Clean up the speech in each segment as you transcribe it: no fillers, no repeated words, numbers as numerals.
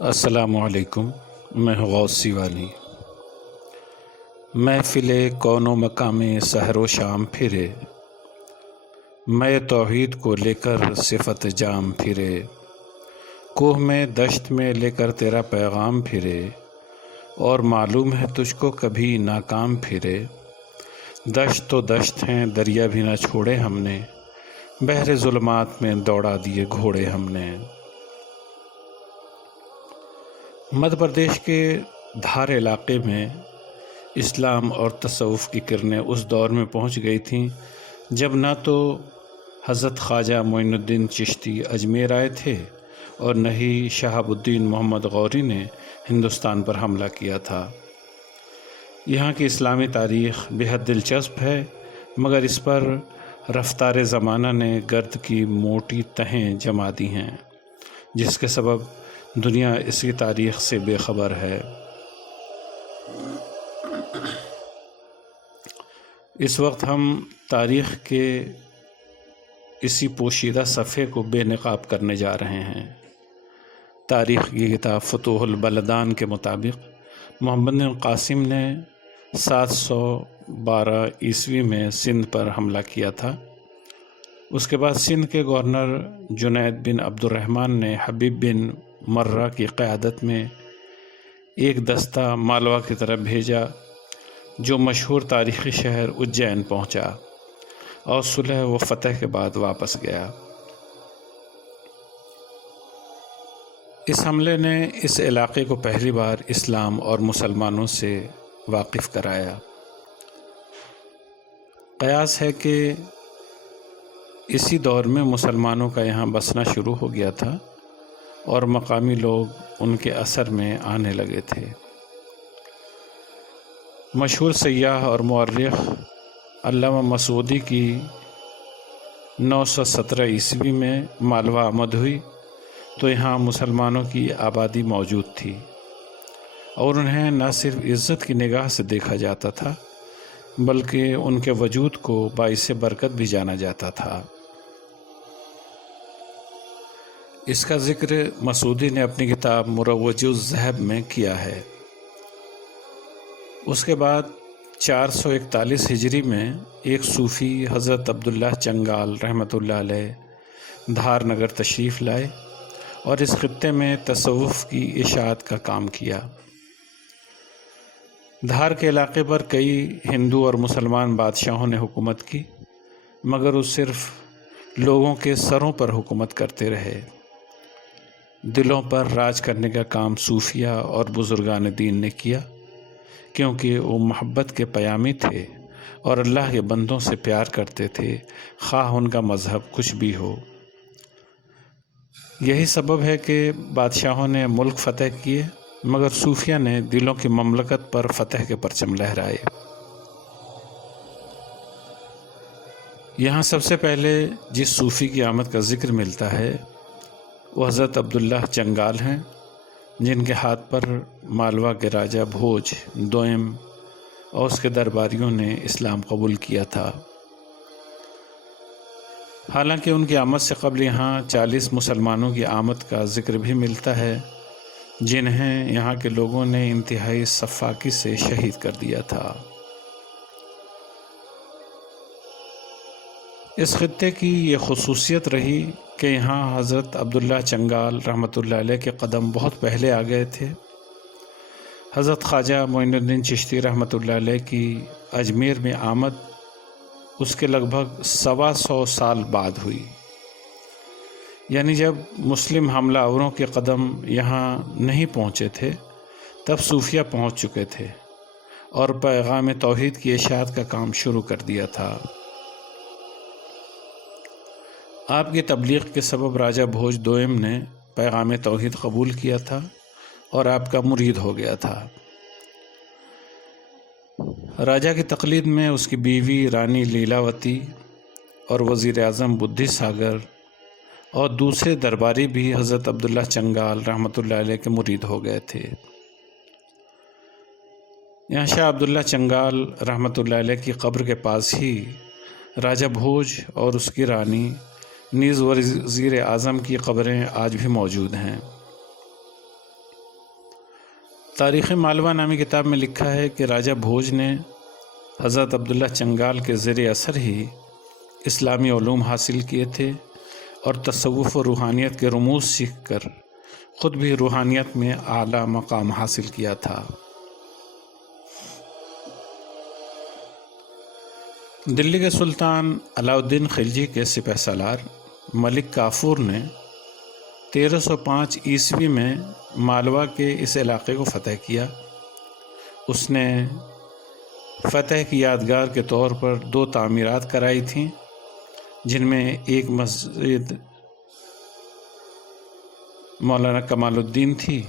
السلام علیکم۔ میں غوث سیوانی۔ محفل کون و مقام سحر و شام پھرے، میں توحید کو لے کر صفت جام پھرے، کوہ میں دشت میں لے کر تیرا پیغام پھرے، اور معلوم ہے تجھ کو کبھی ناکام پھرے۔ دشت تو دشت ہیں، دریا بھی نہ چھوڑے ہم نے، بحر ظلمات میں دوڑا دیے گھوڑے ہم نے۔ مدھیہ پردیش کے دھار علاقے میں اسلام اور تصوف کی کرنیں اس دور میں پہنچ گئی تھیں جب نہ تو حضرت خواجہ معین الدین چشتی اجمیر آئے تھے اور نہ ہی شہاب الدین محمد غوری نے ہندوستان پر حملہ کیا تھا۔ یہاں کی اسلامی تاریخ بے حد دلچسپ ہے، مگر اس پر رفتار زمانہ نے گرد کی موٹی تہیں جما دی ہیں، جس کے سبب دنیا اس کی تاریخ سے بے خبر ہے۔ اس وقت ہم تاریخ کے اسی پوشیدہ صفحے کو بے نقاب کرنے جا رہے ہیں۔ تاریخ کی کتاب فتوح البلدان کے مطابق محمد بن قاسم نے 712 عیسوی میں سندھ پر حملہ کیا تھا۔ اس کے بعد سندھ کے گورنر جنید بن عبد الرحمن نے حبیب بن مرہ کی قیادت میں ایک دستہ مالوا کی طرف بھیجا، جو مشہور تاریخی شہر اجین پہنچا اور صلح و فتح کے بعد واپس گیا۔ اس حملے نے اس علاقے کو پہلی بار اسلام اور مسلمانوں سے واقف کرایا۔ قیاس ہے کہ اسی دور میں مسلمانوں کا یہاں بسنا شروع ہو گیا تھا اور مقامی لوگ ان کے اثر میں آنے لگے تھے۔ مشہور سیاح اور مورخ علامہ مسعودی کی 917 عیسوی میں مالوا آمد ہوئی تو یہاں مسلمانوں کی آبادی موجود تھی اور انہیں نہ صرف عزت کی نگاہ سے دیکھا جاتا تھا بلکہ ان کے وجود کو باعث برکت بھی جانا جاتا تھا۔ اس کا ذکر مسعودی نے اپنی کتاب مروج الذہب میں کیا ہے۔ اس کے بعد 441 ہجری میں ایک صوفی حضرت عبداللہ چنگال رحمۃ اللہ علیہ دھار نگر تشریف لائے اور اس خطے میں تصوف کی اشاعت کا کام کیا۔ دھار کے علاقے پر کئی ہندو اور مسلمان بادشاہوں نے حکومت کی، مگر وہ صرف لوگوں کے سروں پر حکومت کرتے رہے۔ دلوں پر راج کرنے کا کام صوفیہ اور بزرگان دین نے کیا، کیونکہ وہ محبت کے پیامی تھے اور اللہ کے بندوں سے پیار کرتے تھے، خواہ ان کا مذہب کچھ بھی ہو۔ یہی سبب ہے کہ بادشاہوں نے ملک فتح کیے، مگر صوفیہ نے دلوں کی مملکت پر فتح کے پرچم لہرائے۔ یہاں سب سے پہلے جس صوفی کی آمد کا ذکر ملتا ہے وہ حضرت عبداللہ چنگال ہیں، جن کے ہاتھ پر مالوا کے راجہ بھوج دوئم اور اس کے درباریوں نے اسلام قبول کیا تھا۔ حالانکہ ان کی آمد سے قبل یہاں 40 مسلمانوں کی آمد کا ذکر بھی ملتا ہے، جنہیں یہاں کے لوگوں نے انتہائی سفاکی سے شہید کر دیا تھا۔ اس خطے کی یہ خصوصیت رہی کہ یہاں حضرت عبداللہ چنگال رحمۃ اللہ علیہ کے قدم بہت پہلے آ گئے تھے۔ حضرت خواجہ معین الدین چشتی رحمۃ اللہ علیہ کی اجمیر میں آمد اس کے لگ بھگ 125 سال بعد ہوئی، یعنی جب مسلم حملہ آوروں کے قدم یہاں نہیں پہنچے تھے تب صوفیہ پہنچ چکے تھے اور پیغام توحید کی اشاعت کا کام شروع کر دیا تھا۔ آپ کی تبلیغ کے سبب راجہ بھوج دوئم نے پیغام توحید قبول کیا تھا اور آپ کا مرید ہو گیا تھا۔ راجہ کی تقلید میں اس کی بیوی رانی لیلاوتی اور وزیر اعظم بدھی ساگر اور دوسرے درباری بھی حضرت عبداللہ چنگال رحمۃ اللہ علیہ کے مرید ہو گئے تھے۔ یہاں شاہ عبداللہ چنگال رحمۃ اللہ علیہ کی قبر کے پاس ہی راجہ بھوج اور اس کی رانی نیز وزیر اعظم کی قبریں آج بھی موجود ہیں۔ تاریخ مالوہ نامی کتاب میں لکھا ہے کہ راجہ بھوج نے حضرت عبداللہ چنگال کے زیر اثر ہی اسلامی علوم حاصل کیے تھے اور تصوف و روحانیت کے رموز سیکھ کر خود بھی روحانیت میں اعلیٰ مقام حاصل کیا تھا۔ دلی کے سلطان علاء الدین خلجی کے سپہ سالار ملک کافور نے 1305 عیسوی میں مالوہ کے اس علاقے کو فتح کیا۔ اس نے فتح کی یادگار کے طور پر 2 تعمیرات کرائی تھیں، جن میں ایک مسجد مولانا کمال الدین تھی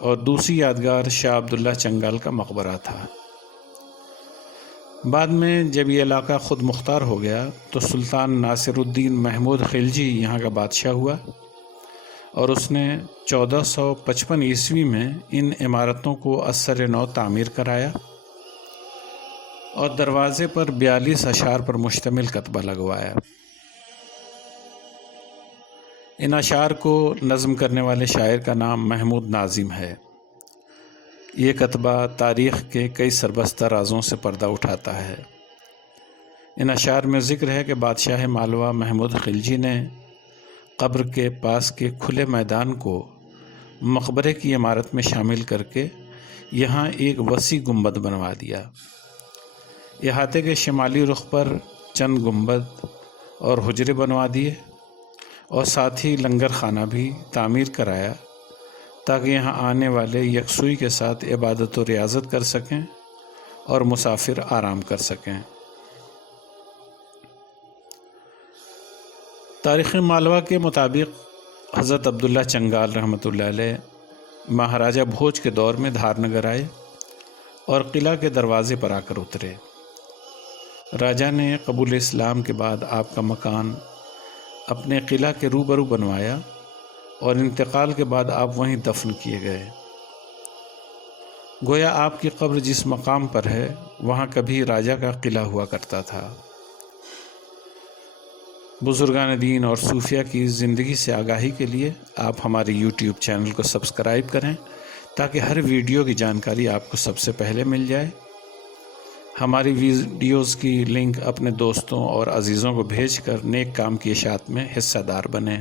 اور دوسری یادگار شاہ عبداللہ چنگال کا مقبرہ تھا۔ بعد میں جب یہ علاقہ خود مختار ہو گیا تو سلطان ناصر الدین محمود خلجی یہاں کا بادشاہ ہوا اور اس نے 1455 عیسوی میں ان عمارتوں کو ازسر نو تعمیر کرایا اور دروازے پر 42 اشعار پر مشتمل کتبہ لگوایا۔ ان اشعار کو نظم کرنے والے شاعر کا نام محمود ناظم ہے۔ یہ کتبہ تاریخ کے کئی سربستہ رازوں سے پردہ اٹھاتا ہے۔ ان اشعار میں ذکر ہے کہ بادشاہ مالوہ محمود خلجی نے قبر کے پاس کے کھلے میدان کو مقبرے کی عمارت میں شامل کر کے یہاں ایک وسیع گنبد بنوا دیا۔ احاطے کے شمالی رخ پر چند گنبد اور حجرے بنوا دیے اور ساتھ ہی لنگر خانہ بھی تعمیر کرایا تاکہ یہاں آنے والے یکسوئی کے ساتھ عبادت و ریاضت کر سکیں اور مسافر آرام کر سکیں۔ تاریخ مالوہ کے مطابق حضرت عبداللہ چنگال رحمۃ اللہ علیہ مہاراجہ بھوج کے دور میں دھار نگر آئے اور قلعہ کے دروازے پر آ کر اترے۔ راجہ نے قبول اسلام کے بعد آپ کا مکان اپنے قلعہ کے روبرو بنوایا اور انتقال کے بعد آپ وہیں دفن کیے گئے۔ گویا آپ کی قبر جس مقام پر ہے وہاں کبھی راجہ کا قلعہ ہوا کرتا تھا۔ بزرگان دین اور صوفیہ کی زندگی سے آگاہی کے لیے آپ ہمارے یوٹیوب چینل کو سبسکرائب کریں تاکہ ہر ویڈیو کی جانکاری آپ کو سب سے پہلے مل جائے۔ ہماری ویڈیوز کی لنک اپنے دوستوں اور عزیزوں کو بھیج کر نیک کام کی اشاعت میں حصہ دار بنیں۔